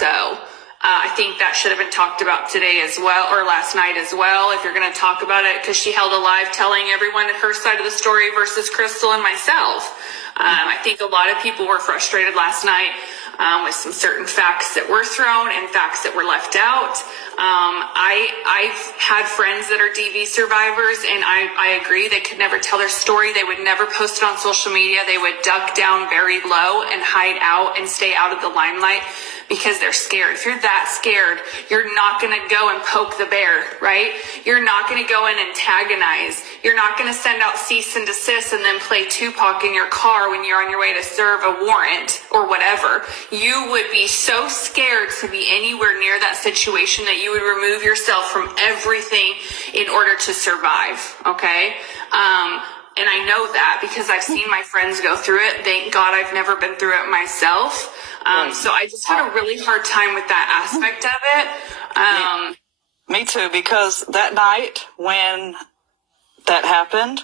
So I think that should have been talked about today as well, or last night as well, if you're going to talk about it, because she held a live telling everyone her side of the story versus Crystal and myself. I think a lot of people were frustrated last night with some certain facts that were thrown and facts that were left out. I've had friends that are DV survivors, and I agree, they could never tell their story. They would never post it on social media. They would duck down very low and hide out and stay out of the limelight because they're scared. If you're that scared, you're not going to go and poke the bear, right? You're not going to go and antagonize. You're not going to send out cease and desist and then play Tupac in your car when you're on your way to serve a warrant or whatever. You would be so scared to be anywhere near that situation that you would remove yourself from everything in order to survive, okay? And I know that because I've seen my friends go through it. Thank God I've never been through it myself. So I just had a really hard time with that aspect of it. Me too, because that night when that happened,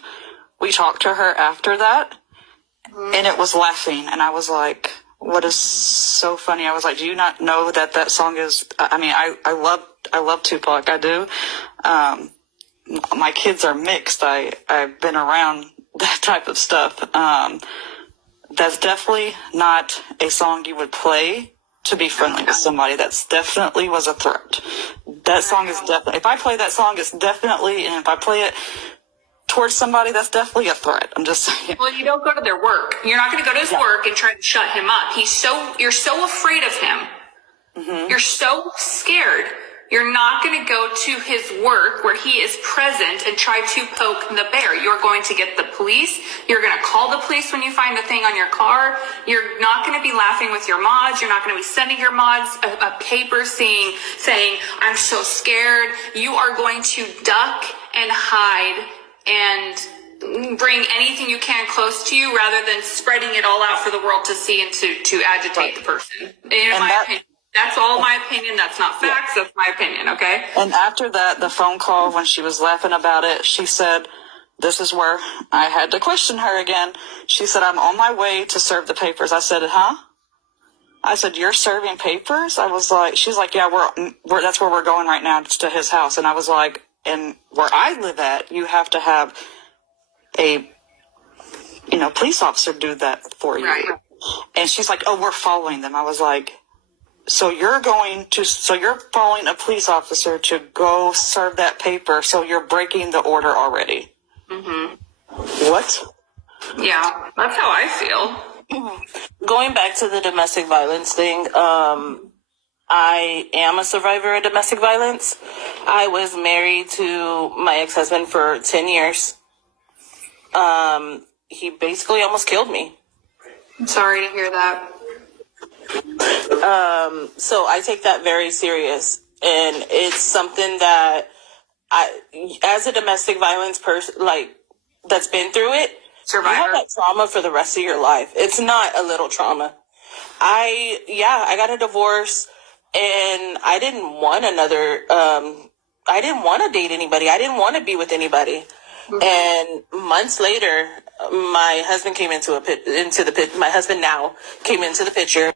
we talked to her after that, and it was laughing, and I was like, what is so funny? I was like, do you not know that song is, I mean, I love Tupac, I do. My kids are mixed. I've been around that type of stuff. That's definitely not a song you would play to be friendly with somebody. That's definitely was a threat. That song is definitely, if I play that song, it's definitely, and if I play it towards somebody, that's definitely a threat. I'm just saying. Well, you don't go to their work. You're not going to go to his work and try to shut him up. You're so afraid of him. Mm-hmm. You're so scared. You're not going to go to his work where he is present and try to poke the bear. You're going to get the police. You're going to call the police when you find the thing on your car. You're not going to be laughing with your mods. You're not going to be sending your mods a paper saying, I'm so scared. You are going to duck and hide and bring anything you can close to you rather than spreading it all out for the world to see and to agitate the person. In my opinion. That's all my opinion. That's not facts. That's my opinion, okay? And after that, the phone call, when she was laughing about it, she said, this is where I had to question her again. She said, I'm on my way to serve the papers. I said, huh? I said, you're serving papers? I was like, she's like, yeah, we're that's where we're going right now. It's to his house. And I was like, and where I live at, you have to have a, police officer do that for you. Right. And she's like, oh, we're following them. I was like, so you're following a police officer to go serve that paper, so you're breaking the order already. Mm-hmm. What? Yeah, that's how I feel. Going back to the domestic violence thing, I am a survivor of domestic violence. I was married to my ex-husband for 10 years. He basically almost killed me. I'm sorry to hear that. So I take that very serious, and it's something that as a domestic violence person, that's been through it, Survivor. You have that trauma for the rest of your life. It's not a little trauma. I got a divorce, and I didn't want I didn't want to date anybody. I didn't want to be with anybody. Mm-hmm. And months later, my husband came my husband now came into the picture.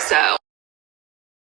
So